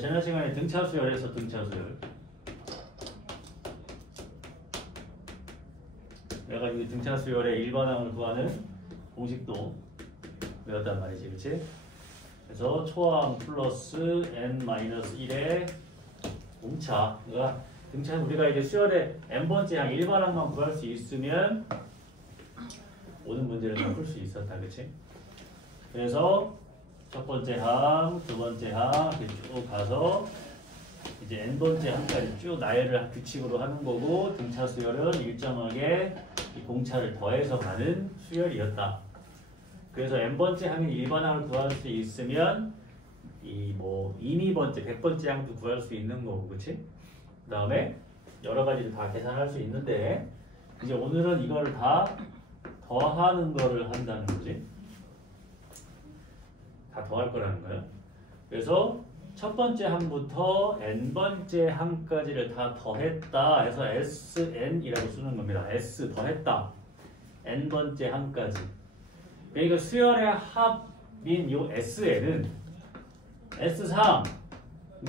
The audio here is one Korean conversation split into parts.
지난 시간에 등차수열에서 등차수열 내가 이 등차수열의 일반항을 구하는 공식도 외웠단 말이지, 그렇지? 그래서 초항 플러스 n-1의 공차, 그러니까 등차 우리가 이제 수열의 n번째 항 일반항만 구할 수 있으면 모든 문제를 다 풀 수 있었다, 그렇지? 그래서 첫 번째 항, 두 번째 항 이렇게 쭉 가서 이제 n번째 항까지 쭉 나열을 규칙으로 하는 거고, 등차 수열은 일정하게 이 공차를 더해서 가는 수열이었다. 그래서 n번째 항인 일반항을 구할 수 있으면 이 뭐 2, 2번째, 100번째 항도 구할 수 있는 거고, 그렇지? 그 다음에 여러 가지를 다 계산할 수 있는데, 이제 오늘은 이걸 다 더하는 거를 한다는 거지. 다 더할 거라는 거예요. 그래서 첫 번째 항부터 n번째 항까지를 다 더했다 해서 sn이라고 쓰는 겁니다. s 더했다. n번째 항까지. 그러니까 수열의 합인 요 sn은 s3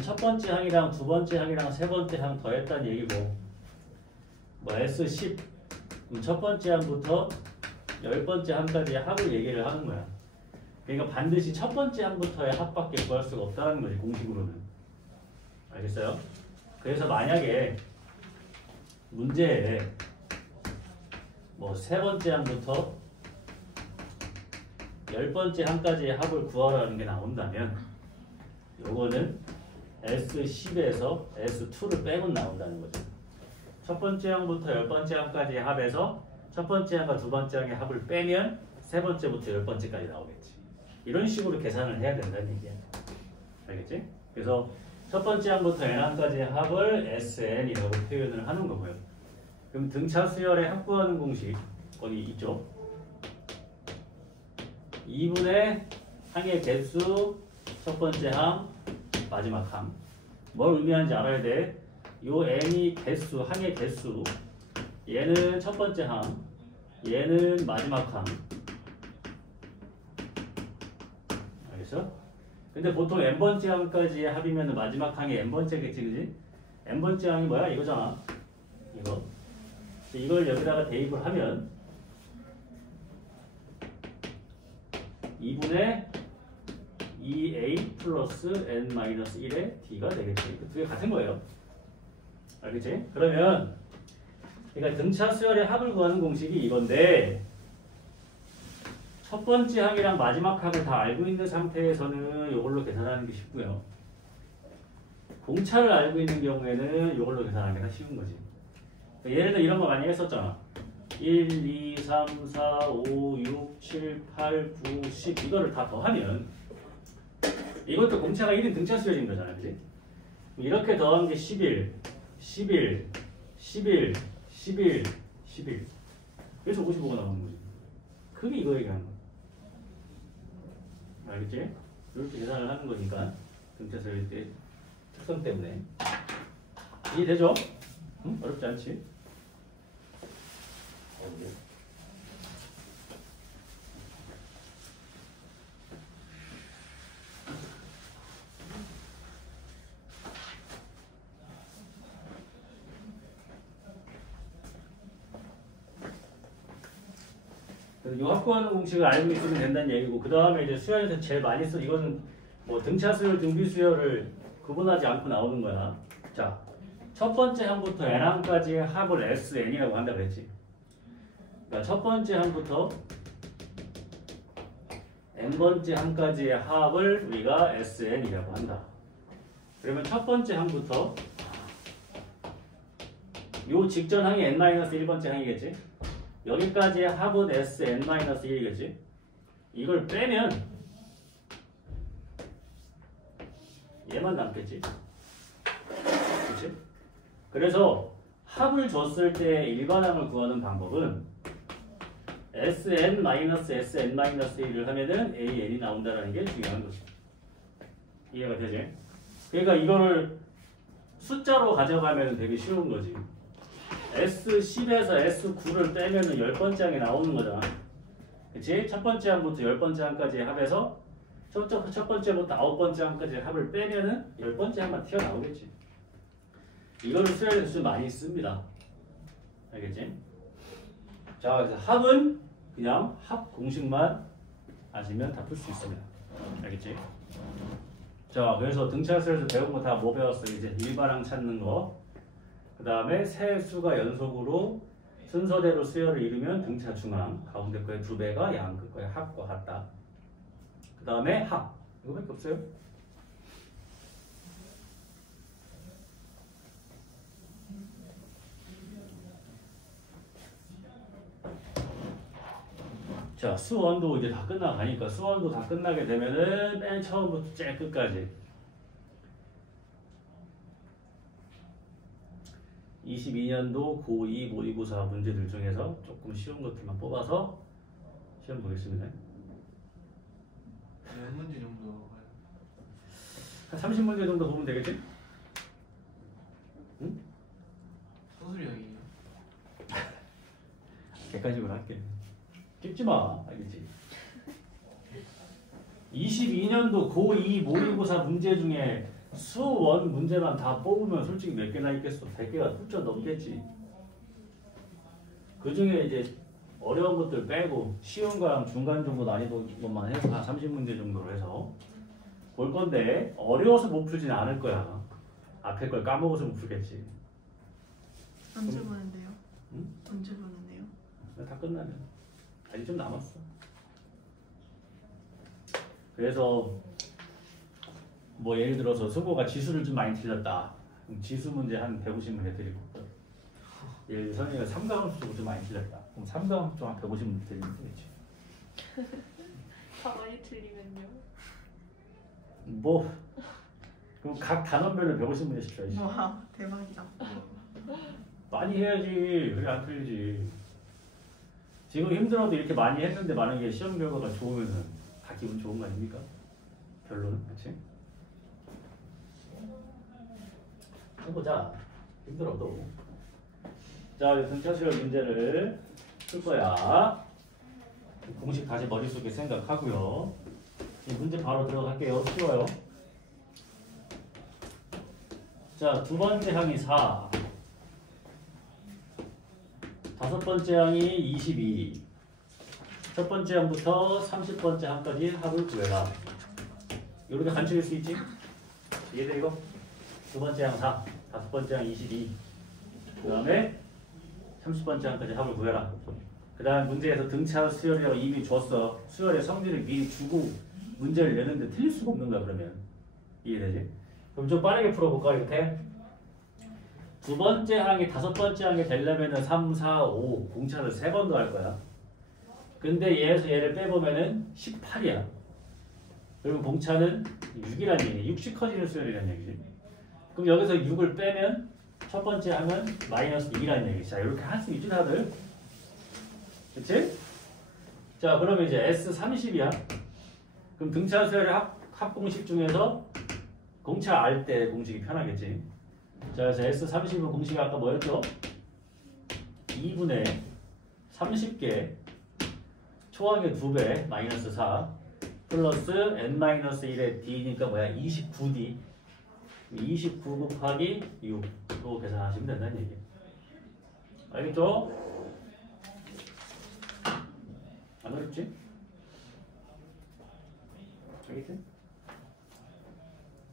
첫 번째 항이랑 두 번째 항이랑 세 번째 항 더했다는 얘기고, 뭐 s10 첫 번째 항부터 열 번째 항까지의 합을 얘기를 하는 거야. 그러니까 반드시 첫 번째 항부터의 합밖에 구할 수가 없다는 거지, 공식으로는. 알겠어요? 그래서 만약에 문제에 뭐 세 번째 항부터 열 번째 항까지의 합을 구하라는 게 나온다면 요거는 S10에서 S2를 빼고 나온다는 거죠. 첫 번째 항부터 열 번째 항까지의 합에서 첫 번째 항과 두 번째 항의 합을 빼면 세 번째부터 열 번째까지 나오겠지. 이런 식으로 계산을 해야 된다는 얘기야. 알겠지? 그래서 첫 번째 항부터 n항까지의 합을 sn이라고 표현을 하는 거고요. 그럼 등차 수열의 합구하는 공식 어디 있죠? 2분의 항의 개수 첫 번째 항 마지막 항. 뭘 의미하는지 알아야 돼. 요 n이 개수, 항의 개수. 얘는 첫 번째 항, 얘는 마지막 항. 알겠어? 근데 보통 n번째 항까지의 합이면 마지막 항이 n번째겠지, 그지? n번째 항이 뭐야? 이거잖아. 이거. 이걸 여기다가 대입을 하면 2분의 2a 플러스 n-1의 d가 되겠지. 그 두 개 같은 거예요. 알겠지? 그러면 그러니까 등차 수열의 합을 구하는 공식이 이건데, 첫 번째 항이랑 마지막 항을 다 알고 있는 상태에서는 이걸로 계산하는 게 쉽고요. 공차를 알고 있는 경우에는 이걸로 계산하는 게 더 쉬운 거지. 예를 들어 이런 거 많이 했었잖아. 1, 2, 3, 4, 5, 6, 7, 8, 9, 10 이거를 다 더하면 이것도 공차가 1인 등차 수열인 거잖아, 그지? 이렇게 더한 게 11, 11, 11, 11, 11. 그래서 55가 나오는 거지. 그게 이거 얘기하는 거야. 알겠지? 이렇게 계산을 하는 거니까 등차 수열일 때 특성 때문에. 이해되죠? 응? 어렵지 않지? 이 합구하는 공식을 알고 있으면 된다는 얘기고, 그 다음에 이제 수열에서 제일 많이 쓰는 이거는 뭐 등차 수열, 등비 수열을 구분하지 않고 나오는 거야. 자, 첫 번째 항부터 n항까지의 합을 sn이라고 한다 그랬지. 그러니까 첫 번째 항부터 n번째 항까지의 합을 우리가 sn이라고 한다. 그러면 첫 번째 항부터 요 직전 항이 n-1번째 항이겠지. 여기까지의 합은 sn-1이겠지. 이걸 빼면 얘만 남겠지. 그렇지? 그래서 합을 줬을 때 일반항을 구하는 방법은 sn-sn-1을 하면은 an이 나온다는 게 중요한 거지. 이해가 되지? 그러니까 이거를 숫자로 가져가면 되게 쉬운 거지. S10에서 S9를 빼면은 열 번째 항이 나오는 거잖아. 그치? 첫 번째 항부터 열 번째 항까지의 합에서 첫 번째부터 9번째 항까지 합을 빼면은 10번째 항만 튀어나오겠지. 이거를 수열수 많이 씁니다. 알겠지? 자, 그래서 합은 그냥 합 공식만 아시면 다 풀 수 있습니다. 알겠지? 자, 그래서 등차수에서 배운 거 다 뭐 배웠어? 이제 일반항 찾는 거. 그 다음에 세 수가 연속으로 순서대로 수열을 이루면 등차 중항, 가운데 거의 2배가 양끝 거의 합과 같다. 그 다음에 합, 이거밖에 없어요. 자, 수원도 이제 다 끝나가니까 수원도 다 끝나게 되면은 맨 처음부터 제일 끝까지 22년도 고2 모의고사 문제들 중에서 조금 쉬운 것들만 뽑아서 시험 보겠습니다. 몇 문제 정도 가요? 한 30문제 정도 보면 되겠지? 응? 소수령이에요. 객관식으로 할게. 찍지 마. 알겠지? 22년도 고2 모의고사 문제 중에 수원 문제만 다 뽑으면 솔직히 몇 개나 있겠어? 100개가 훌쩍 넘겠지. 그 중에 이제 어려운 것들 빼고 쉬운 거랑 중간 정도 난이도만 해서 한 30문제 정도로 해서 볼 건데 어려워서 못 풀지는 않을 거야. 앞에 걸 까먹어서 못 풀겠지. 언제 보는데요? 응? 언제 보는데요? 다 끝나면 아직 좀 남았어. 그래서 뭐 예를 들어서 수고가 지수를 좀 많이 틀렸다. 그럼 지수 문제 한 150문제 드릴 거고. 예를 들어 선생님이 삼가함수 좀 많이 틀렸다. 그럼 삼가함수 한 150문제 드리면 되겠지. 다 많이 틀리면요? 뭐 그럼 각 단원별로 150문제씩 줘야지. 와 대박이다. 많이 해야지. 그래 안 틀리지. 지금 힘들어도 이렇게 많이 했는데 만약에 시험 결과가 좋으면은 다 기분 좋은 거 아닙니까? 결론은 그렇지? 해보자. 힘들어도. 자, 등차수열 문제를 풀 거야. 공식 다시 머릿속에 생각하고요. 지금 문제 바로 들어갈게요. 쉬워요. 자, 두 번째 항이 4. 다섯 번째 항이 22. 첫 번째 항부터 30번째 항까지 합을 구해라. 이렇게 간추릴 수 있지? 이해돼 이거? 두 번째 항 4, 다섯 번째 항 22. 그 다음에 30번째 항까지 합을 구해라. 그 다음 문제에서 등차 수열이라고 이미 줬어. 수열의 성질을 미리 주고 문제를 내는데 틀릴 수가 없는 거야 그러면. 이해되지? 그럼 좀 빠르게 풀어볼까 이렇게? 두 번째 항이 다섯 번째 항이 되려면은 3, 4, 5 공차를 3번 더 할 거야. 근데 얘에서 얘를 빼보면은 18이야. 그리고 공차는 6이라는 얘기. 60 커지는 수열이라는 얘기지. 그럼 여기서 6을 빼면 첫 번째 하면 마이너스 2라는 얘기. 자, 이렇게 할 수 있지 다들? 그치? 자, 그러면 이제 S30이야. 그럼 등차 수열의 합공식 중에서 공차 알 때 공식이 편하겠지. 자, 그래서 S30은 공식이 아까 뭐였죠? 2분의 30개 초항의 2배 마이너스 4 플러스 n-1의 d니까 뭐야? 29d 29 곱하기 6로 계산하시면 된다는 얘기예요. 알겠죠? 안 어렵지? 알겠지?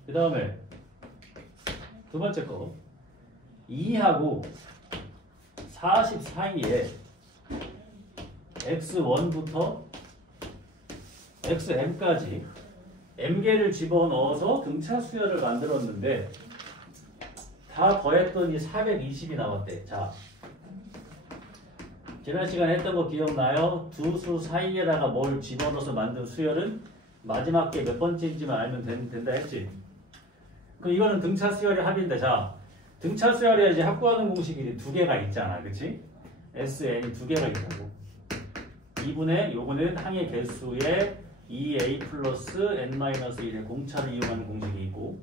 그 다음에 두 번째 거 2하고 40 사이에 x1부터 xm까지 m개를 집어넣어서 등차 수열을 만들었는데 다 더했더니 420이 나왔대. 자, 지난 시간에 했던 거 기억나요? 두 수 사이에다가 뭘 집어넣어서 만든 수열은 마지막 게 몇 번째인지만 알면 된다 했지. 그럼 이거는 등차 수열의 합인데, 자, 등차 수열에 이제 합구하는 공식이 두 개가 있잖아, 그렇지? SN이 두 개가 있다고. 2분의 요거는 항의 개수에 2a 플러스 n-1의 공차를 이용하는 공식이 있고,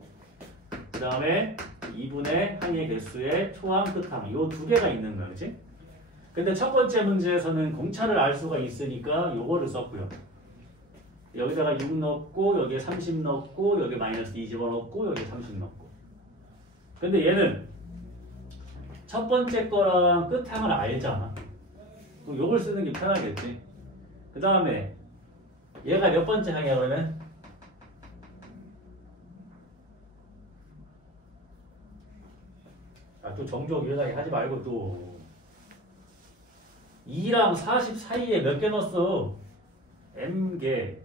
그 다음에 2분의 항의 개수에 초항, 끝항 요 두 개가 있는 거야, 그렇지? 근데 첫 번째 문제에서는 공차를 알 수가 있으니까 요거를 썼고요. 여기다가 6 넣고 여기에 30 넣고 여기 마이너스 2 집어넣고 여기에 30 넣고. 근데 얘는 첫 번째 거랑 끝항을 알잖아. 그럼 요걸 쓰는 게 편하겠지. 그 다음에 얘가 몇 번째 항이야 그러면? 또 정적 일어나게 하지 말고 또 2랑 40 사이에 몇 개 넣었어? m개.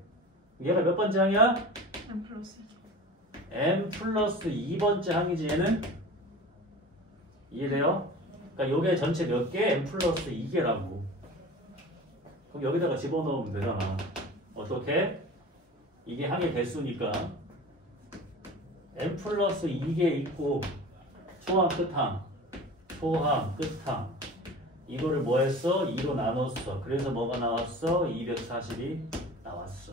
얘가 몇 번째 항이야? M 플러스 2. m 플러스 2번째 항이지 얘는? 이해돼요? 그러니까 요게 전체 몇 개? m 플러스 2개라고. 그럼 여기다가 집어넣으면 되잖아. 어떻게? 이게 항의 개수니까 m 플러스 2개 있고 초항 끝항 초항 끝항 이거를 뭐 했어? 2로 나눴어. 그래서 뭐가 나왔어? 240이 나왔어.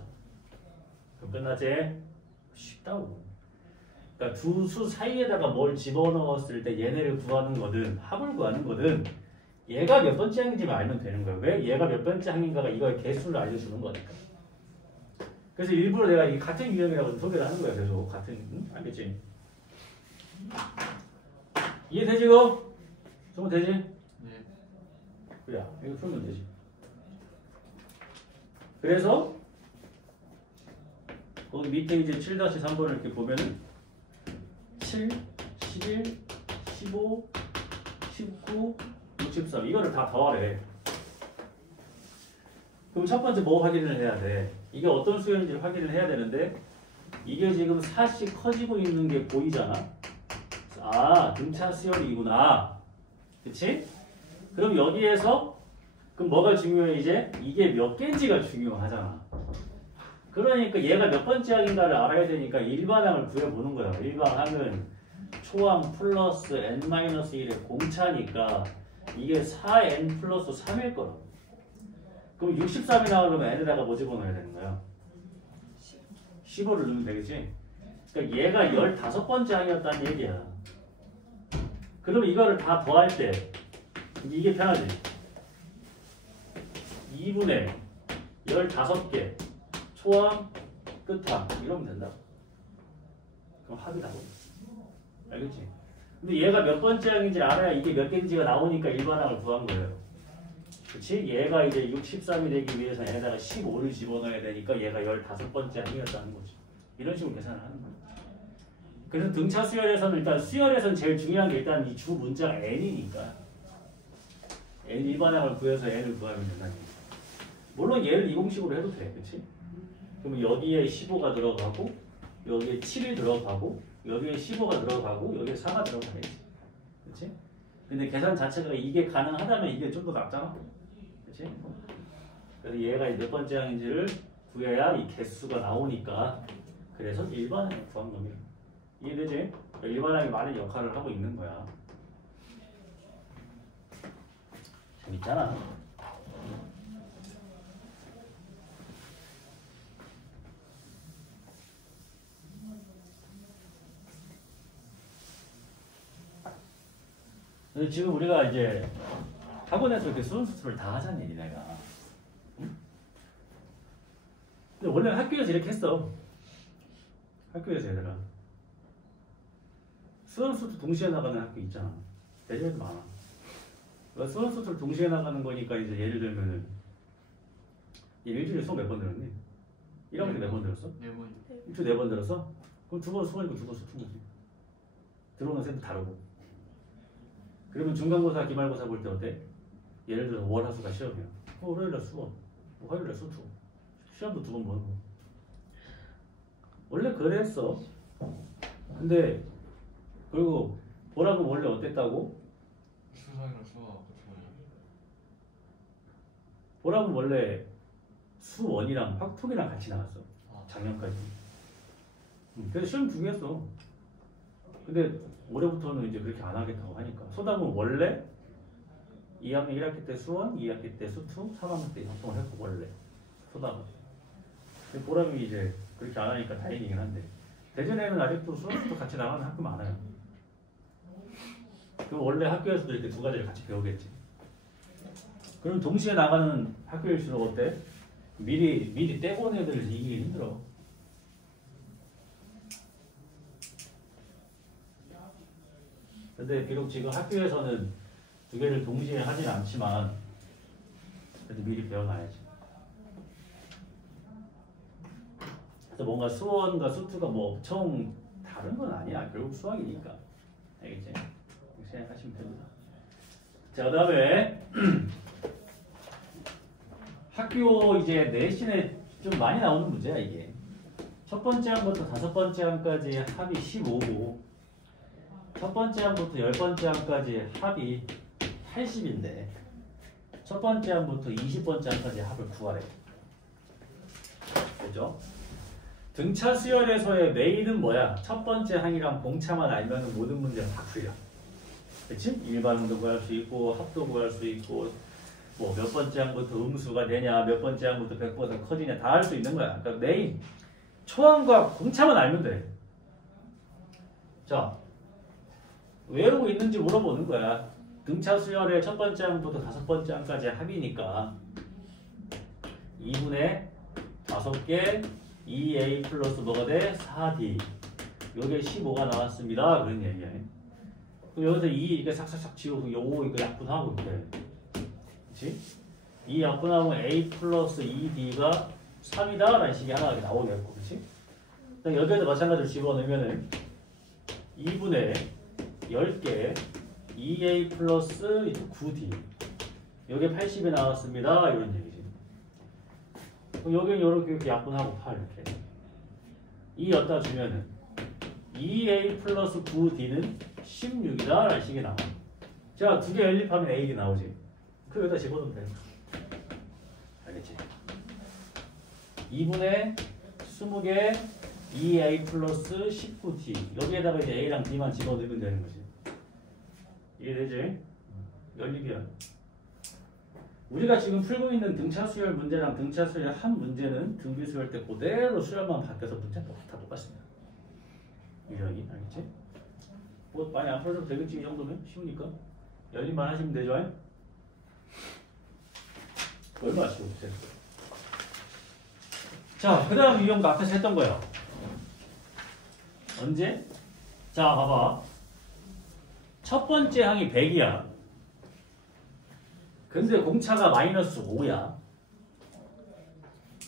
그럼 끝나지? 쉽다고. 그러니까 두 수 사이에다가 뭘 집어넣었을 때 얘네를 구하는 거든 합을 구하는 거든 얘가 몇 번째 항인지 알면 되는 거예요. 왜? 얘가 몇 번째 항인가가 이거의 개수를 알려주는 거니까. 그래서 일부러 내가 이 같은 유형이라고 소개를 하는 거야. 계속 같은, 응? 알겠지? 이해되지 이거? 정말 되지? 네. 그래, 이거 풀면 되지. 그래서 거기 밑에 이제 7-3번을 이렇게 보면은 7, 11, 15, 19, 63 이거를 다 더하래. 그럼 첫 번째 뭐 확인을 해야 돼? 이게 어떤 수열인지를 확인을 해야 되는데 이게 지금 4씩 커지고 있는 게 보이잖아. 아, 등차 수열이구나. 그치? 그럼 여기에서 그럼 뭐가 중요해 이제? 이게 몇 개인지가 중요하잖아. 그러니까 얘가 몇 번째 항인가를 알아야 되니까 일반항을 구해보는 거야. 일반항은 초항 플러스 n-1의 공차니까 이게 4n 플러스 3일 거라고. 그럼 63이 나오려면 n에다가 뭐 집어넣어야 되는 거야? 15를 넣으면 되겠지? 그러니까 얘가 15번째 항이었다는 얘기야. 그럼 이거를 다 더할 때 이게 편하지? 2분의 15개 초항 끝항 이러면 된다. 그럼 합이 나고. 알겠지? 근데 얘가 몇 번째 항인지 알아야 이게 몇 개인지가 나오니까 일반항을 구한 거예요. 그치? 얘가 이제 63이 되기 위해서 얘에다가 15를 집어넣어야 되니까 얘가 15번째 항이었다는 거지. 이런 식으로 계산을 하는 거야. 그래서 등차 수열에서는 일단 수열에서는 제일 중요한 게 일단 이 주 문자가 n이니까 n 일반항을 구해서 n을 구하면 된다는 거지. 물론 얘를 이 공식으로 해도 돼. 그치? 그러면 여기에 15가 들어가고 여기에 7이 들어가고 여기에 15가 들어가고 여기에 4가 들어가야지. 그치? 근데 계산 자체가 이게 가능하다면 이게 좀 더 낫잖아. 그치? 그래서 얘가 몇 번째 항인지를 구해야 이 개수가 나오니까 그래서 일반항을 구한 겁니다. 이해되지? 일반항이 많은 역할을 하고 있는 거야. 재밌잖아. 근데 지금 우리가 이제 학원에서 이렇게 수능 수습을 다 하자는 얘기 내가. 응? 근데 원래 학교에서 이렇게 했어. 학교에서 얘들아. 수능 수습 동시에 나가는 학교 있잖아. 대전에도 많아. 그러니까 수능 수습을 동시에 나가는 거니까 이제 예를 들면은 얘 일주일에 수업 몇 번 들었니? 1학년에 몇 번 들었어? 4번이요. 일주일에 4번 들었어? 그럼 2번 수업이고 2번 수업 거지. 들어오는 쌤도 다르고. 그러면 중간고사, 기말고사 볼 때 어때? 예를 들어서 월, 화, 수가 시험이야. 월요일날 수업, 화요일날 수투. 시험도 2번 보는 거. 원래 그랬어. 근데 그리고 보라고 원래 어땠다고? 수상이랑 수학 같은 보라고 원래 수원이랑 확톡이랑 같이 나왔어. 아. 작년까지. 그래서 시험 2개 했어. 근데 올해부터는 이제 그렇게 안 하겠다고 하니까. 소담은 원래 2학년 1학기 때 수원, 2학기 때 수투, 3학년 때 협동을 했고 원래 소담은. 근데 보람이 이제 그렇게 안 하니까 다행이긴 한데 대전에는 아직도 수원수도 같이 나가는 학교 많아요. 그럼 원래 학교에서도 이렇게 두 가지를 같이 배우겠지. 그럼 동시에 나가는 학교일수록 어때? 미리 떼고 온 애들을 이기기 힘들어. 근데 비록 지금 학교에서는 두 개를 동시에 하진 않지만 그래도 미리 배워놔야지. 그래서 뭔가 수원과 수투가 뭐 엄청 다른 건 아니야. 결국 수학이니까. 알겠지? 생각하시면 됩니다. 자, 그 다음에 학교 이제 내신에 좀 많이 나오는 문제야 이게. 첫 번째 항부터 다섯 번째 항까지 합이 15고 첫 번째 항부터 열 번째 항까지 합이 80인데 첫 번째 항부터 20번째 항까지 합을 구하래. 그죠? 등차 수열에서의 메인은 뭐야? 첫 번째 항이랑 공차만 알면 모든 문제가 다 풀려. 그치? 일반응도 구할 수 있고 합도 구할 수 있고 뭐 몇 번째 항부터 음수가 되냐 몇 번째 항부터 100보다 커지냐 다 할 수 있는 거야. 그러니까 메인 초항과 공차만 알면 돼. 자, 외우고 있는지 물어보는 거야. 등차 수열의 첫 번째 항부터 다섯 번째 항까지 합이니까 2분의 5개 2a 플러스 뭐가 돼? 4d 요게 15가 나왔습니다. 그런 얘기야. 여기서 2 이렇게 싹싹싹 지우고 요 5 이거 약분하고 그래. 그치? 이 약분하면 a 플러스 2d가 3이다 라는 식이 하나 나오겠고 그치? 여기에도 마찬가지로 집어넣으면은 2분의 10개 2a 플러스 9d 요게 80이 나왔습니다. 이런 얘기지. 여기는 이렇게 약분하고 8 이렇게 2 였다 주면은 2a 플러스 9d는 16이다 라는 식이 나와. 자, 두 개 연립하면 a가 나오지. 그 여기다 집어넣으면 돼. 알겠지? 2분의 20개 2a 플러스 19d 여기에다가 이제 a랑 b만 집어넣으면 되는 거지. 이해되지? 연립이야. 우리가 지금 풀고 있는 등차 수열 문제랑 등차 수열 한 문제는 등비 수열 때 그대로 수열만 바뀌어서 문제는 다 똑같습니다. 유형이 알겠지? 뭐 많이 안 풀어도 되겠지 이 정도면 쉬우니까 연립만 하시면 되죠? 얼마나 쉬우세요? 자, 그 다음 유형도 앞에서 했던 거예요. 언제? 자, 봐봐. 첫 번째 항이 100이야. 근데 공차가 마이너스 5야.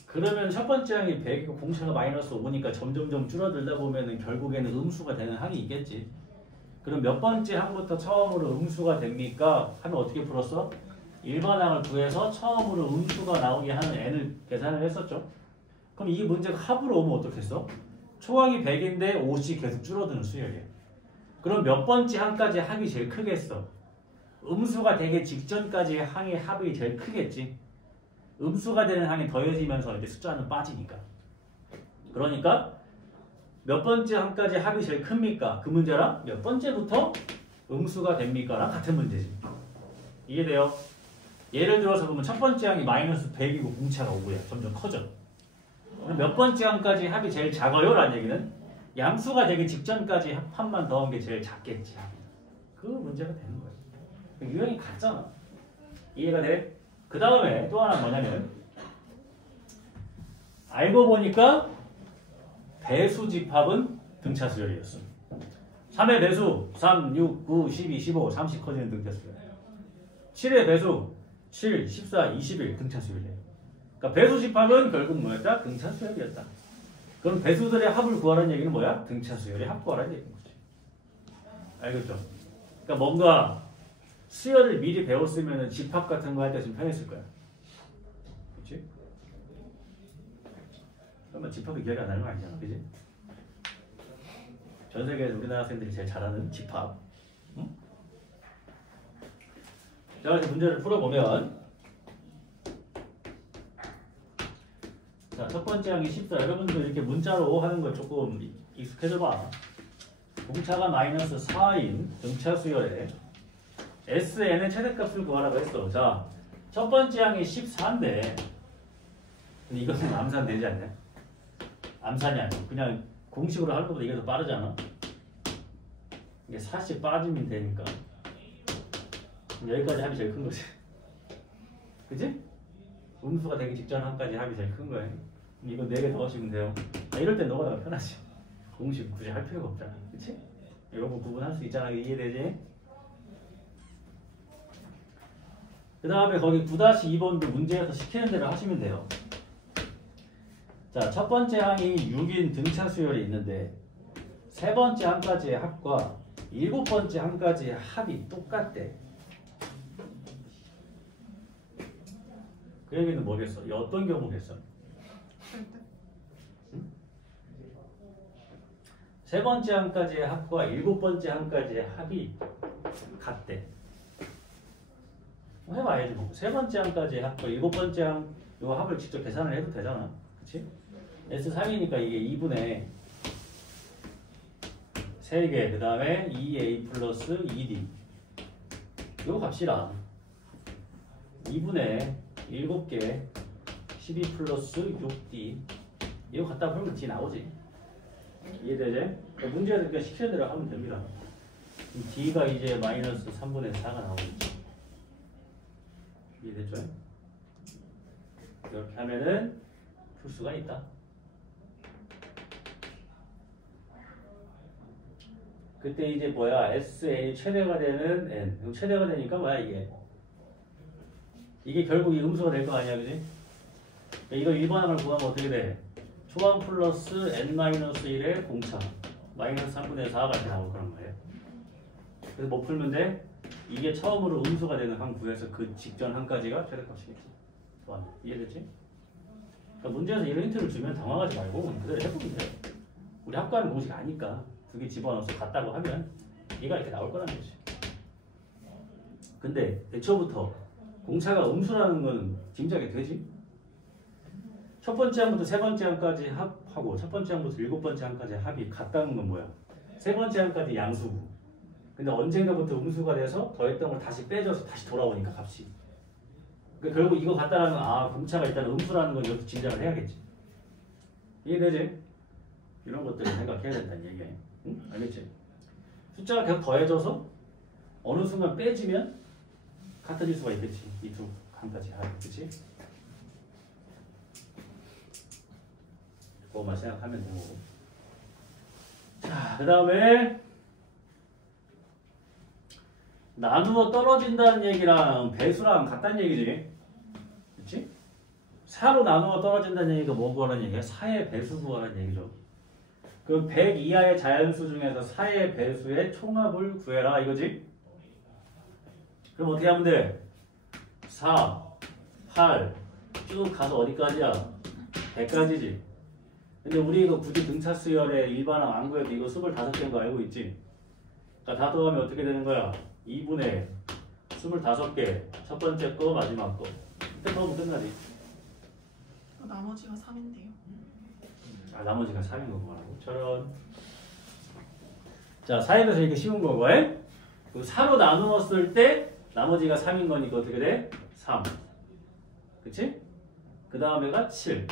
그러면 첫 번째 항이 100이고 공차가 마이너스 5니까 점점점 줄어들다 보면은 결국에는 음수가 되는 항이 있겠지. 그럼 몇 번째 항부터 처음으로 음수가 됩니까? 하면 어떻게 풀었어? 일반항을 구해서 처음으로 음수가 나오게 하는 n을 계산을 했었죠. 그럼 이 문제가 합으로 오면 어떻겠어? 초항이 100인데 5씩 계속 줄어드는 수열이야. 그럼 몇 번째 항까지 합이 제일 크겠어? 음수가 되기 직전까지 항의 합이 제일 크겠지. 음수가 되는 항이 더해지면서 이제 숫자는 빠지니까. 그러니까 몇 번째 항까지 합이 제일 큽니까? 그 문제랑 몇 번째부터 음수가 됩니까? 랑 같은 문제지. 이해돼요? 예를 들어서 그러면 첫 번째 항이 마이너스 100이고 공차가 5야. 점점 커져. 그럼 몇 번째 항까지 합이 제일 작아요? 라는 얘기는 양수가 되기 직전까지 합만 더한 게 제일 작겠지. 그 문제가 되는 거예요. 유형이 같잖아. 이해가 돼? 그 다음에 또 하나 뭐냐면 알고 보니까 배수 집합은 등차 수열이었어. 3의 배수 3, 6, 9, 12, 15, 30 커지는 등차 수열. 7의 배수 7, 14, 21 등차 수열이에요. 그러니까 배수 집합은 결국 뭐였다? 등차 수열이었다. 그럼 배수들의 합을 구하라는 얘기는 뭐야? 등차 수열의 합 구하라는 얘기인 거지. 알겠죠? 그러니까 뭔가 수열을 미리 배웠으면 집합 같은 거 할 때 좀 편했을 거야. 그렇지? 그러면 집합이 기억이 안 나는 거 아니잖아. 그지? 전 세계에서 우리나라 학생들이 제일 잘하는 집합. 응? 자, 이제 문제를 풀어보면 자, 첫 번째 항이 14. 여러분들 이렇게 문자로 하는 걸 조금 익숙해져봐. 공차가 마이너스 4인 등차 수열에 SN의 최대값을 구하라고 했어. 자, 첫 번째 항이 14인데 근데 이것은 암산 되지 않냐? 암산이 아니고 그냥 공식으로 하는 것보다 이게 더 빠르잖아. 이게 4씩 빠지면 되니까 여기까지 합이 제일 큰 거지. 그치? 음수가 되기 직전 한까지 합이 제일 큰 거예요. 이거 4개 더하시면 돼요. 이럴 땐 너가 더 편하지. 공식 굳이 할 필요가 없잖아. 그치? 이런 거 구분할 수 있잖아. 이해되지? 그 다음에 거기 9-2번도 문제에서 시키는 대로 하시면 돼요. 자, 첫 번째 항이 6인 등차 수열이 있는데 세 번째 항까지의 합과 일곱 번째 항까지의 합이 똑같대. 그 얘기는 뭐겠어? 어떤 경우겠어? 절대. 세 번째 항까지의 합과 일곱 번째 항까지의 합이 같대. 해봐야지 뭐. 세 번째 항까지의 합과 일곱 번째 항 이거 합을 직접 계산을 해도 되잖아. 그치? S3이니까 이게 2분의 3개 그 다음에 2A 플러스 2D 이거 값이라 2분의 7개 12 플러스 6D 이거 갖다 풀면 D 나오지. 이해되지? 문제에서 그냥 시키는 대로 하면 됩니다. D가 이제 마이너스 3분의 4가 나오겠지. 이해됐죠? 이렇게 하면은 풀 수가 있다. 그때 이제 뭐야? SN이 최대가 되는 N. 최대가 되니까 뭐야 이게? 이게 결국 이 음수가 될 거 아니야, 그지? 이거 1번 항을 구하면 어떻게 돼? 초항 플러스 N-1의 공차 마이너스 3분의 4가 이렇게 나올 거란 말이에요. 그래서 뭐 풀면 돼? 이게 처음으로 음수가 되는 항 구해서 그 직전 항까지가 최대값이겠지. 이해됐지? 그러니까 문제에서 이런 힌트를 주면 당황하지 말고 그대로 해보면 돼. 우리 합과하는 공식 아니까 두 개 집어넣어서 같다고 하면 얘가 이렇게 나올 거라는 거지. 근데 애초부터 공차가 음수라는 건 짐작이 되지? 첫 번째 항부터 세 번째 항까지 합하고 첫 번째 항부터 일곱 번째 항까지 합이 같다는 건 뭐야? 세 번째 항까지 양수고 근데 언젠가부터 음수가 돼서 더했던 걸 다시 빼줘서 다시 돌아오니까 값이. 그러니까 결국 이거 같다라는 공차가 일단 음수라는 건 여기서 짐작을 해야겠지. 이해되지? 이런 것들을 생각해야 된다는 얘기야. 응? 알겠지? 숫자가 계속 더해져서 어느 순간 빼지면 같아질 수가 있겠지. 이 두 칸까지 하겠지? 그거만 생각하면 되고. 자, 그 다음에 나누어 떨어진다는 얘기랑 배수랑 같다는 얘기지. 그치? 4로 나누어 떨어진다는 얘기가 뭐 구하라는 얘기야? 4의 배수 구하라는 얘기죠. 그럼 100 이하의 자연수 중에서 4의 배수의 총합을 구해라 이거지? 그럼 어떻게 하면 돼? 4, 8 쭉 가서 어디까지야? 100까지지. 근데 우리 이거 굳이 등차 수열의 일반항 안 구해도 이거 25개인 거 알고 있지? 그러니까 다 더하면 어떻게 되는 거야? 2분의 25개 첫 번째 거 마지막 거 이때 더하면 끝나지. 나머지가 3인데요. 나머지가 3인 거 말하고 저런. 자 4에서 이렇게 쉬운 거고 4로 나누었을 때 나머지가 3인 거니까 어떻게 돼? 3 그치? 그 다음에가 7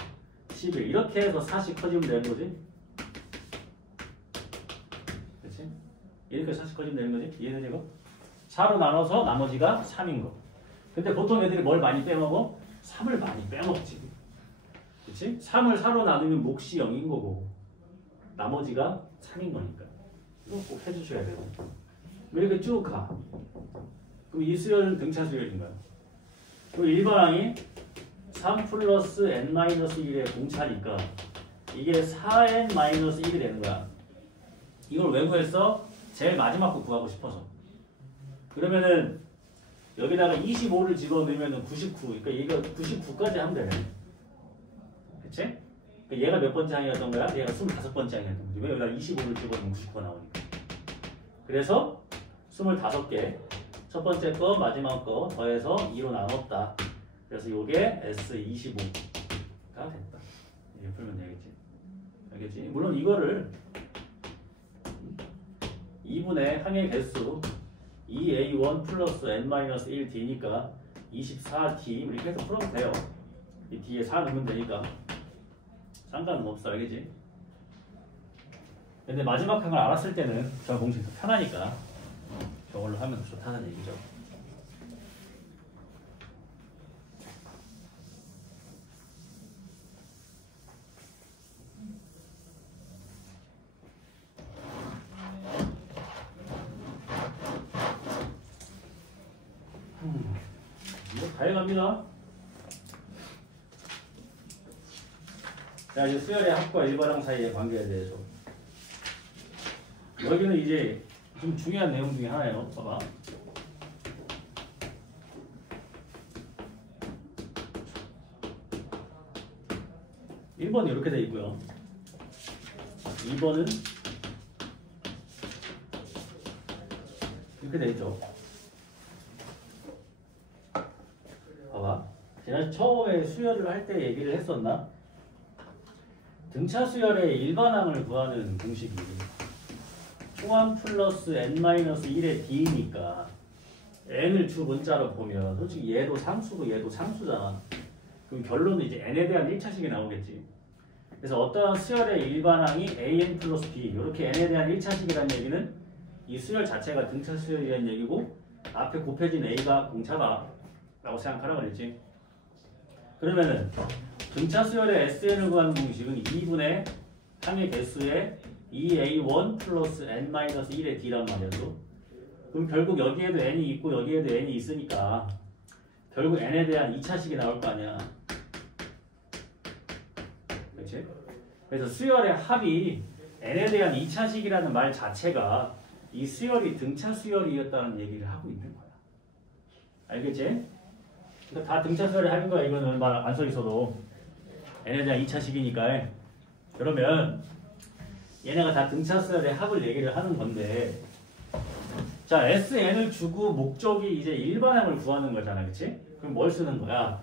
11 이렇게 해서 4씩 커지면 되는 거지. 그치? 이렇게 4씩 커지면 되는 거지. 이해되지 이거? 4로 나눠서 나머지가 3인 거. 근데 보통 애들이 뭘 많이 빼먹어? 3을 많이 빼먹지. 그치? 3을 4로 나누면 몫이 0인 거고 나머지가 3인 거니까 이거 꼭 해주셔야 돼요. 왜 이렇게 쭉 가? 그럼 이 수열은 등차 수열인 거야. 그럼 일반항이 3 플러스 n-1의 공차니까 이게 4n-1이 되는 거야. 이걸 왜 구했어? 제일 마지막 거 구하고 싶어서. 그러면은 여기다가 25를 집어넣으면 99. 그러니까 얘가 99까지 하면 되네. 그치? 그러니까 얘가 몇 번째 항이었던 거야? 얘가 25번째 항이었던 거지. 왜 여기다 25를 집어넣으면 99가 나오니까. 그래서 25개 첫 번째 거 마지막 거 더해서 2로 나눴다. 그래서 이게 S25가 됐다. 이렇게 풀면 되겠지. 알겠지? 물론 이거를 2분의 항의 개수 2A1 플러스 N-1D니까 24D 이렇게 해서 풀어도 돼요. 이 뒤에 4 넣으면 되니까 상관은 없어. 알겠지? 근데 마지막 항을 알았을 때는 저 공식이 더 편하니까 저걸로 하면 더 좋다는 얘기죠. 잘 갑니다. 자, 이제 수열의 합과 일반항 사이의 관계에 대해서. 여기는 이제 좀 중요한 내용 중에 하나예요. 봐봐. 1번이 이렇게 돼 있고요. 2번은 이렇게 돼 있죠. 봐봐. 제가 처음에 수열을 할 때 얘기를 했었나? 등차 수열의 일반항을 구하는 공식이 초항 플러스 n-1의 d니까 n을 주 문자로 보면 솔직히 얘도 상수고 얘도 상수잖아. 그럼 결론은 이제 n에 대한 1차식이 나오겠지. 그래서 어떠한 수열의 일반항이 an 플러스 b 이렇게 n에 대한 1차식이라는 얘기는 이 수열 자체가 등차 수열이라는 얘기고 앞에 곱해진 a가 공차다 라고 생각하라고 그랬지. 그러면은 등차 수열의 SN을 구하는 공식은 2분의 항의 개수의 2a1 플러스 n-1의 d란 말이야. 그럼 결국 여기에도 n이 있고 여기에도 n이 있으니까 결국 n에 대한 2차식이 나올 거 아니야. 그렇지? 그래서 수열의 합이 n에 대한 2차식이라는 말 자체가 이 수열이 등차 수열이었다는 얘기를 하고 있는 거야. 알겠지? 그러니까 다 등차 수열의 합인 거야. 이거는 말 안 써 있어도 n에 대한 2차식이니까. 그러면 얘네가 다 등차 수열의 합을 얘기를 하는 건데, 자, SN을 주고 목적이 이제 일반항을 구하는 거잖아. 그치? 그럼 뭘 쓰는 거야?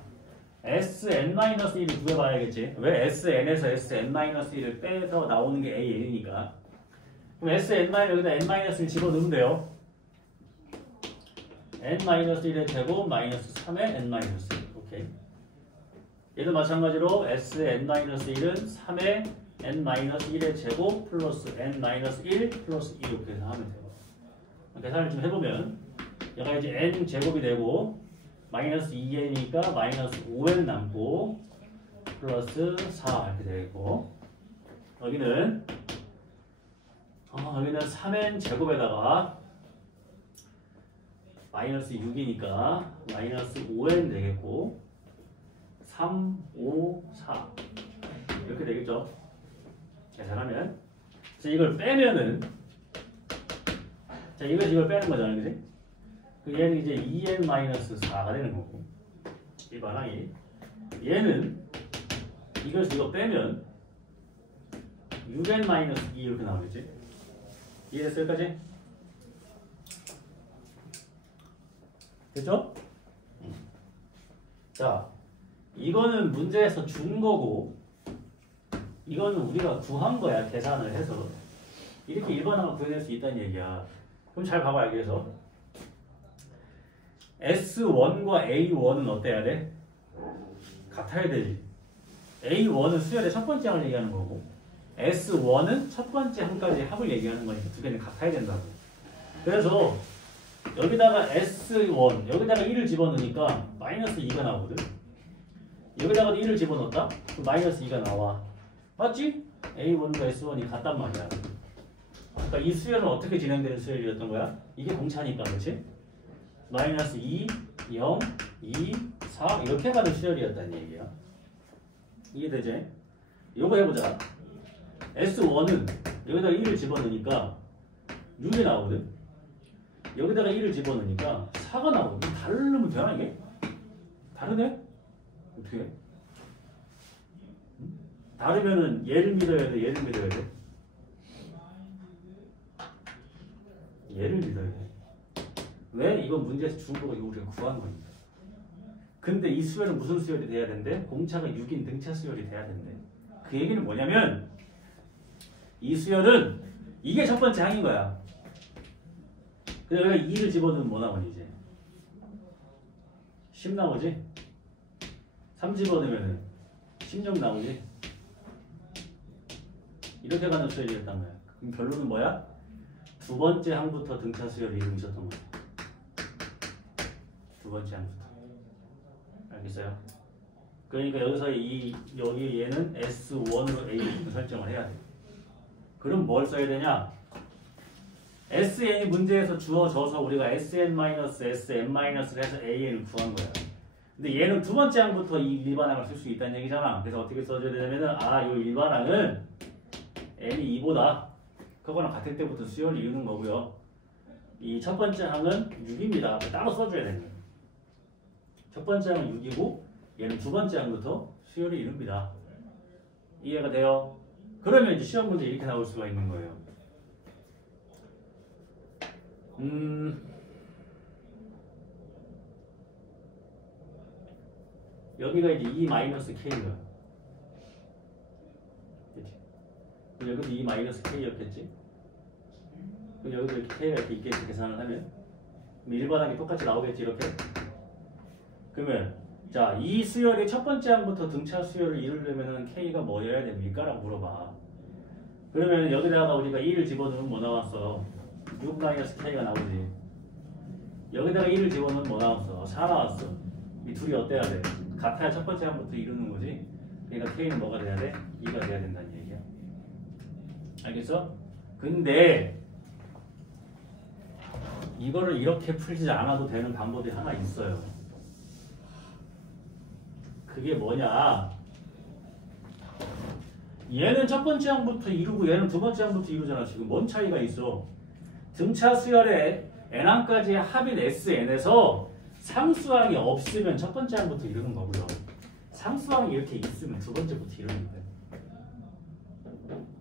SN-1을 구해봐야겠지. 왜? SN에서 SN-1을 빼서 나오는 게 AN이니까. 그럼 SN- 여기다 N-을 집어넣으면 돼요. N-1의 제곱 마이너스 3의 N-1. 오케이. 얘도 마찬가지로 SN-1은 3의 N-1의 제곱 플러스 N-1 플러스 2 이렇게 해서 하면 돼요. 계산을 좀 해보면 얘가 이제 N 제곱이 되고 마이너스 2N이니까 마이너스 5N 남고 플러스 4 이렇게 되고, 여기는 3N 제곱에다가 마이너스 6이니까 마이너스 5N 되겠고 3, 5, 4 이렇게 되겠죠. 계산하면. 그래서 이걸 빼면은, 자, 이걸 빼는 거잖아요. 그지? 그 얘는 이제 2n-4가 되는 거고, 이 반항이. 얘는 이거 빼면 6n-2 이렇게 나오겠지? 이해됐어요? 여기까지? 됐죠? 자, 이거는 문제에서 준 거고, 이거는 우리가 구한 거야. 계산을 해서. 이렇게 일반항을 구해낼 수 있다는 얘기야. 그럼 잘 봐봐. 여기에서 S1과 A1은 어때야 돼? 같아야 되지. A1은 수열의 첫 번째 항을 얘기하는 거고, S1은 첫 번째 항까지 합을 얘기하는 거니까 두 개는 같아야 된다고. 그래서 여기다가 S1, 여기다가 1을 집어넣으니까 마이너스 2가 나오거든. 여기다가 1을 집어넣었다? 그럼 마이너스 2가 나와. 맞지? A1과 S1이 같단 말이야. 그러니까 이 수열은 어떻게 진행되는 수열이었던 거야? 이게 공차니까, 그렇지? 마이너스 2, 0, 2, 4 이렇게 가는 수열이었다는 얘기야. 이해되지? 이거 해보자. S1은 여기다가 1을 집어넣으니까 6이 나오거든. 여기다가 1을 집어넣으니까 4가 나오거든. 다르면 되나 이게? 다르네? 어떻게 해? 다르면은 얘를 믿어야 돼? 얘를 믿어야 돼? 얘를 믿어야 돼. 왜? 이건 문제에서 준 거고 이거 우리가 구한 거니까. 근데 이 수열은 무슨 수열이 돼야 된대? 공차가 6인 등차 수열이 돼야 된대. 그 얘기는 뭐냐면 이 수열은 이게 첫 번째 항인 거야. 그래서 여기가 2를 집어넣으면 뭐 나오니 이제? 10 나오지? 3 집어넣으면 16 나오지? 이렇게 가는 수열이었단 거야. 그럼 결론은 뭐야? 두 번째 항부터 등차 수열이 이름 있었던 거야. 두 번째 항부터. 알겠어요? 그러니까 여기서 여기 얘는 S1으로 A 설정을 해야 돼. 그럼 뭘 써야 되냐? SN이 문제에서 주어져서 우리가 SN-SN-을 해서 AN을 구한 거야. 근데 얘는 두 번째 항부터 이 일반항을 쓸 수 있다는 얘기잖아. 그래서 어떻게 써줘야 되냐면은 요 일반항은 n이 2보다 그거랑 같을 때부터 수열을 이루는 거고요. 이 첫 번째 항은 6입니다. 따로 써줘야 되는 거예요. 첫 번째 항은 6이고 얘는 두 번째 항부터 수열을 이룹니다. 이해가 돼요? 그러면 이제 시험 문제 이렇게 나올 수가 있는 거예요. 여기가 이제 2-k가. 그치? 여기도 2-k였겠지? 그럼 여기도 이렇게 k가 이렇게 있겠지, 계산을 하면. 그럼 일반하게 똑같이 나오겠지, 이렇게? 그러면, 자, 이 수열의 첫 번째 항부터 등차 수열을 이루려면 k가 뭐여야 됩니까? 라고 물어봐. 그러면 여기다가 우리가 2를 집어넣으면 뭐 나왔어? 6-k가 나오지. 여기다가 1을 집어넣으면 뭐 나왔어? 4 나왔어. 이 둘이 어때야 돼? 같아야 첫 번째 항부터 이루는 거지. 그러니까 k는 뭐가 돼야 돼? 2가 돼야 된다는 얘기야. 알겠어? 근데 이거를 이렇게 풀지 않아도 되는 방법이 하나 있어요. 그게 뭐냐? 얘는 첫 번째 항부터 이루고 얘는 두 번째 항부터 이루잖아. 지금 뭔 차이가 있어? 등차 수열의 n항까지의 합인 SN에서 상수항이 없으면 첫 번째 항부터 이루는 거고요. 상수항이 이렇게 있으면 두 번째부터 이루는 거예요.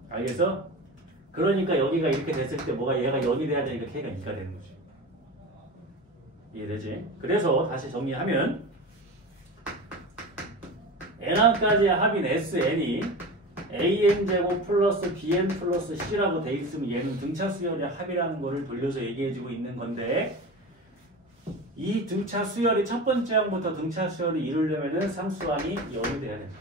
알겠어? 그러니까 여기가 이렇게 됐을 때 뭐가 얘가 0이 돼야 되니까 k가 2가 되는 거지. 이해되지? 그래서 다시 정리하면 n항까지의 합인 SN이 an제곱 플러스 bn 플러스 c라고 돼 있으면 얘는 등차 수열의 합이라는 거를 돌려서 얘기해주고 있는 건데 이 등차 수열이 첫 번째 항부터 등차 수열을 이루려면은 상수항이 0이 돼야 된다.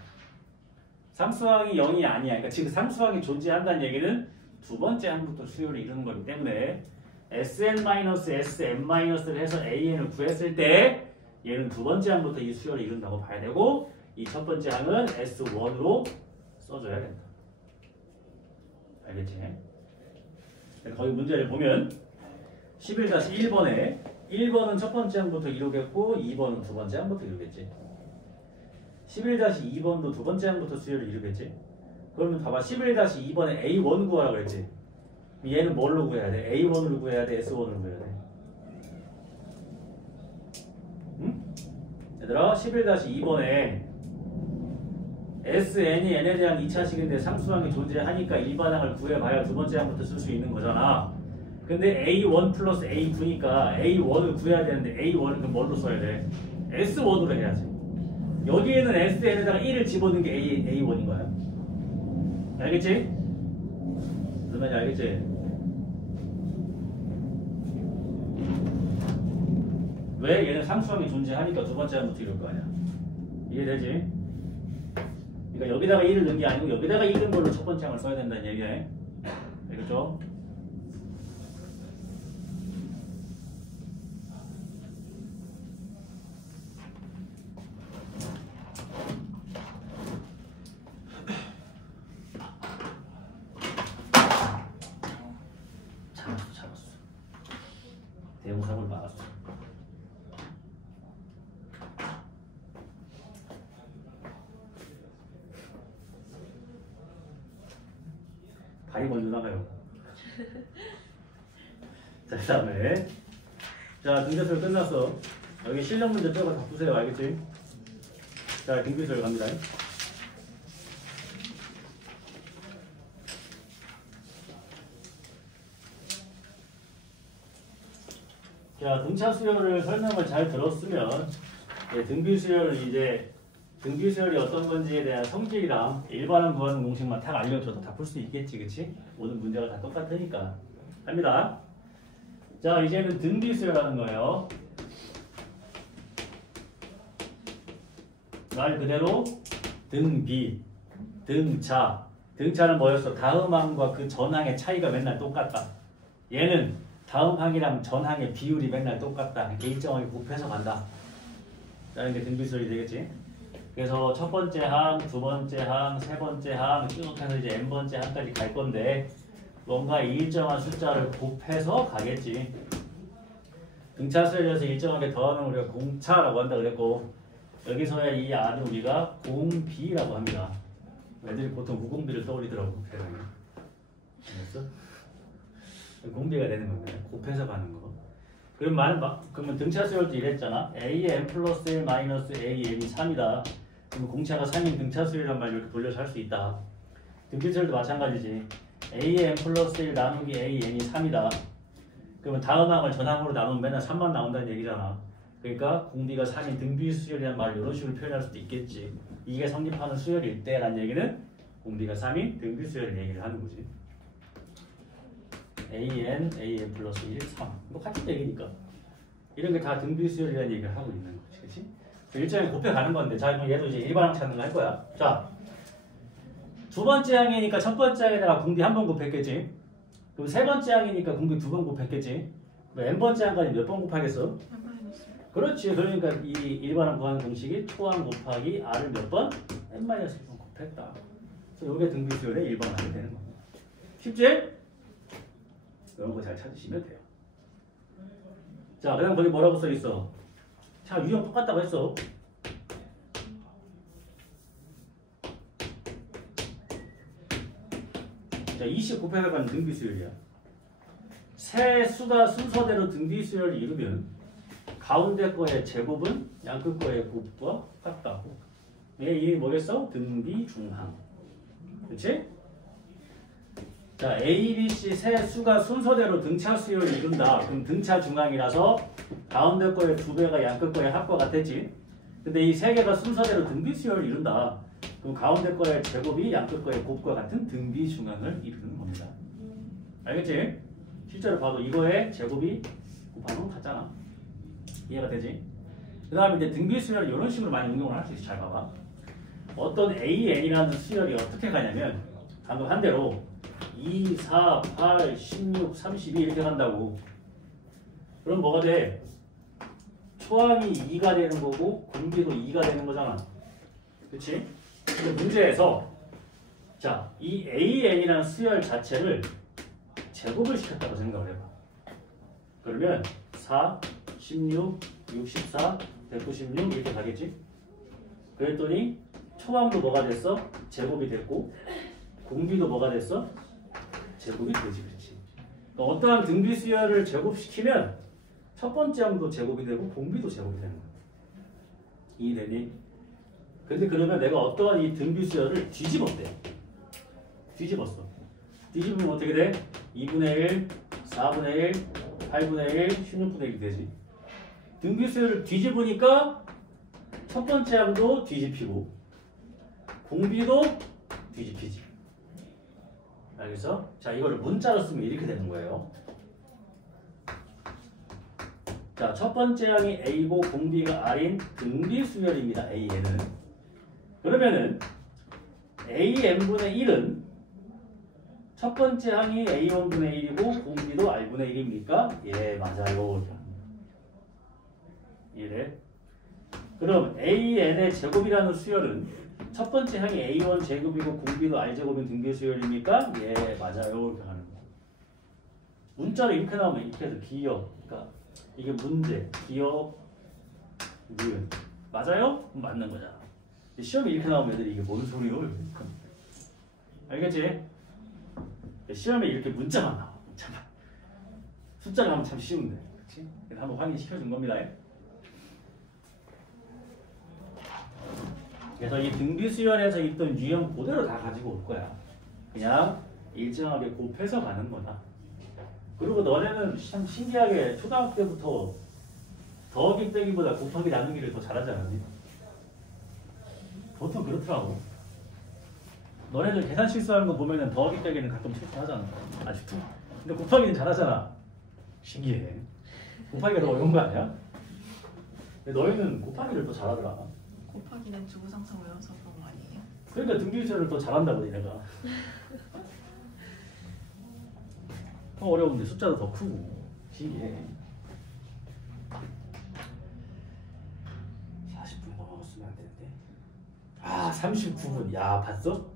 상수항이 0이 아니야. 그러니까 지금 상수항이 존재한다는 얘기는 두 번째 항부터 수열을 이루는 거기 때문에 Sn-Sm-를 해서 an을 구했을 때 얘는 두 번째 항부터 이 수열을 이룬다고 봐야 되고 이 첫 번째 항은 S1으로 써줘야 된다. 알겠지? 거기 문제를 보면 11-1번에 1번은 첫 번째 항부터 이루겠고 2번은 두 번째 항부터 이루겠지. 11-2번도 두 번째 항부터 수열을 이루겠지. 그러면 봐봐. 11-2번에 A1 구하라고 그랬지. 얘는 뭘로 구해야 돼? A1으로 구해야 돼? S1으로 구해야 돼? 응? 얘들아 11-2번에 SN이 n에 대한 2차식인데 상수항이 존재하니까 일반항을 구해봐야 두 번째 항부터 쓸 수 있는 거잖아. 근데 A1 플러스 A9니까 A1을 구해야 되는데 A1은 그럼 뭘로 써야 돼? S1으로 해야지. 여기에는 SN에다가 1을 집어넣은 게 A1인 거야. 알겠지? 무슨 말인지 알겠지? 왜? 얘는 상수항이 존재하니까 두 번째 항부터 이룰 거 아니야. 이해되지? 그러니까 여기다가 1을 넣은 게 아니고 여기다가 1 넣은 걸로 첫 번째 항을 써야 된다는 얘기야. 알겠죠? 잡았어. 대형사고를 막았어. 발이 먼저 나가요. 자, 그 다음에 자, 등비설 끝났어. 여기 실력 문제 빼고 다 푸세요. 알겠지? 자, 등비설 갑니다. 자, 등차 수열을 설명을 잘 들었으면 등비수열을 이제 등비수열이 어떤 건지에 대한 성질이랑 일반항 구하는 공식만 딱 알려줘도 다 풀 수 있겠지, 그치? 모든 문제가 다 똑같으니까. 합니다. 자, 이제는 등비수열하는 거예요. 말 그대로 등비, 등차. 등차는 뭐였어? 다음 항과 그 전항의 차이가 맨날 똑같다. 얘는 다음 항이랑 전항의 비율이 맨날 똑같다. 이렇게 일정하게 곱해서 간다. 라는 게 등비수열이 되겠지? 그래서 첫 번째 항, 두 번째 항, 세 번째 항 쭉 해서 이제 n번째 항까지 갈 건데 뭔가 일정한 숫자를 곱해서 가겠지. 등차 수열에서 일정하게 더하면 우리가 공차라고 한다 그랬고 여기서의 이 R은 우리가 공비라고 합니다. 애들이 보통 무공비를 떠올리더라고. 세상에. 알았어? 공비가 되는 겁니다. 곱해서 가는 거. 그러면 등차 수열도 이랬잖아. AN 플러스 1 마이너스 AN이 3이다. 그러면 공차가 3인 등차 수열이란 말 이렇게 돌려서 할 수 있다. 등비 수열도 마찬가지지. AN 플러스 1 나누기 AN이 3이다. 그러면 다음 항을 전항으로 나누면 맨날 3만 나온다는 얘기잖아. 그러니까 공비가 3인 등비 수열이란 말을 이런 식으로 표현할 수도 있겠지. 이게 성립하는 수열일 때란 얘기는 공비가 3인 등비 수열을 얘기를 하는 거지. AN 플러스 1, 3. 뭐 같은 얘기니까. 이런 게 다 등비 수열이라는 얘기를 하고 있는 거지. 그치? 일정에 곱해가는 건데, 자, 그럼 얘도 이제 일반항 찾는 거 할 거야. 자, 두 번째 항이니까 첫 번째 항에다가 공비 한 번 곱했겠지. 그럼 세 번째 항이니까 공비 두 번 곱했겠지. 그럼 n번째 항까지 몇 번 곱하겠어? 그렇지. 그러니까 이 일반항 구하는 공식이 초항 곱하기 r을 몇 번? n-1번 곱했다. 그래서 이게 등비 수열의 일반항이 되는 겁니다. 쉽지? 이런 거 잘 찾으시면 돼요. 자, 그 다음 거기 뭐라고 써있어? 자, 유형 똑같다고 했어. 자, 20 곱해서 가는 등비 수열이야. 세 수가 순서대로 등비 수열을 이루면 가운데 거의 제곱은 양끝 거의 곱과 같다고. 이게 뭐겠어? 등비 중항. 그렇지? 자, A, B, C 세 수가 순서대로 등차 수열을 이룬다. 그럼 등차 중항이라서 가운데 거의 두 배가 양끝 거의 합과 같았지. 근데 이 세 개가 순서대로 등비 수열을 이룬다. 그럼 가운데 거의 제곱이 양끝 거의 곱과 같은 등비 중항을 이루는 겁니다. 알겠지? 실제로 봐도 이거의 제곱이 곱하면 같잖아. 이해가 되지? 그 다음에 이제 등비 수열을 이런 식으로 많이 응용을 할 수 있어. 잘 봐봐. 어떤 AN이라는 수열이 어떻게 가냐면 방금 한 대로 2, 4, 8, 16, 32 이렇게 간다고. 그럼 뭐가 돼? 초항이 2가 되는 거고 공비도 2가 되는 거잖아. 그치? 근데 문제에서 자, 이 AN이라는 수열 자체를 제곱을 시켰다고 생각을 해봐. 그러면 4, 16, 64, 196 이렇게 가겠지? 그랬더니 초항도 뭐가 됐어? 제곱이 됐고 공비도 뭐가 됐어? 제곱이 되지, 그렇지. 그러니까 어떠한 등비 수열을 제곱시키면 첫 번째 항도 제곱이 되고 공비도 제곱이 되는 거야. 이해되니? 근데 그러면 내가 어떠한 이 등비 수열을 뒤집었대. 뒤집었어. 뒤집으면 어떻게 돼? 2분의 1, 4분의 1, 8분의 1, 16분의 1이 되지. 등비 수열을 뒤집으니까 첫 번째 항도 뒤집히고 공비도 뒤집히지. 알겠어? 자, 이거를 문자로 쓰면 이렇게 되는 거예요. 자, 첫 번째 항이 A고 공비가 R인 등비 수열입니다. AN은. 그러면은 AN분의 1은 첫 번째 항이 A1분의 1이고 공비도 R분의 1입니까? 예, 맞아요. 이래. 그럼 AN의 제곱이라는 수열은 첫 번째 항이 A1 제곱이고 공비도 R 제곱인 등비 수열입니까? 예, 맞아요. 이렇게 하는 거. 문자로 이렇게 나오면 이렇게 해서 기억. 그러니까 이게 문제, 기억, 니은. 맞아요? 그럼 맞는 거잖아. 시험에 이렇게 나오면 애들이 이게 뭔 소리요? 알겠지? 시험에 이렇게 문자만 나와. 문자만. 숫자를 하면 참 쉬운데. 그치? 그래서 한번 확인시켜준 겁니다. 그래서 이 등비 수열에서 있던 유형 그대로 다 가지고 올 거야. 그냥 일정하게 곱해서 가는 거다. 그리고 너네는 참 신기하게 초등학교 때부터 더하기 빼기보다 곱하기 나누기를 더 잘하지 않았니? 보통 그렇더라고. 너네들 계산 실수하는 거 보면은 더하기 빼기는 가끔 실수하잖아. 아직도. 근데 곱하기는 잘하잖아. 신기해. 곱하기가 더 어려운 거 아니야? 근데 너희는 곱하기를 더 잘하더라. 곱하기는 주구장창 외워서 그런 거 아니에요? 그러니까 등비수열을 더 잘한다고 내가. 더 어려운데 숫자도 더 크고. 신기해. 40분 넘어갔으면 안 되는데. 아, 39분. 야, 봤어?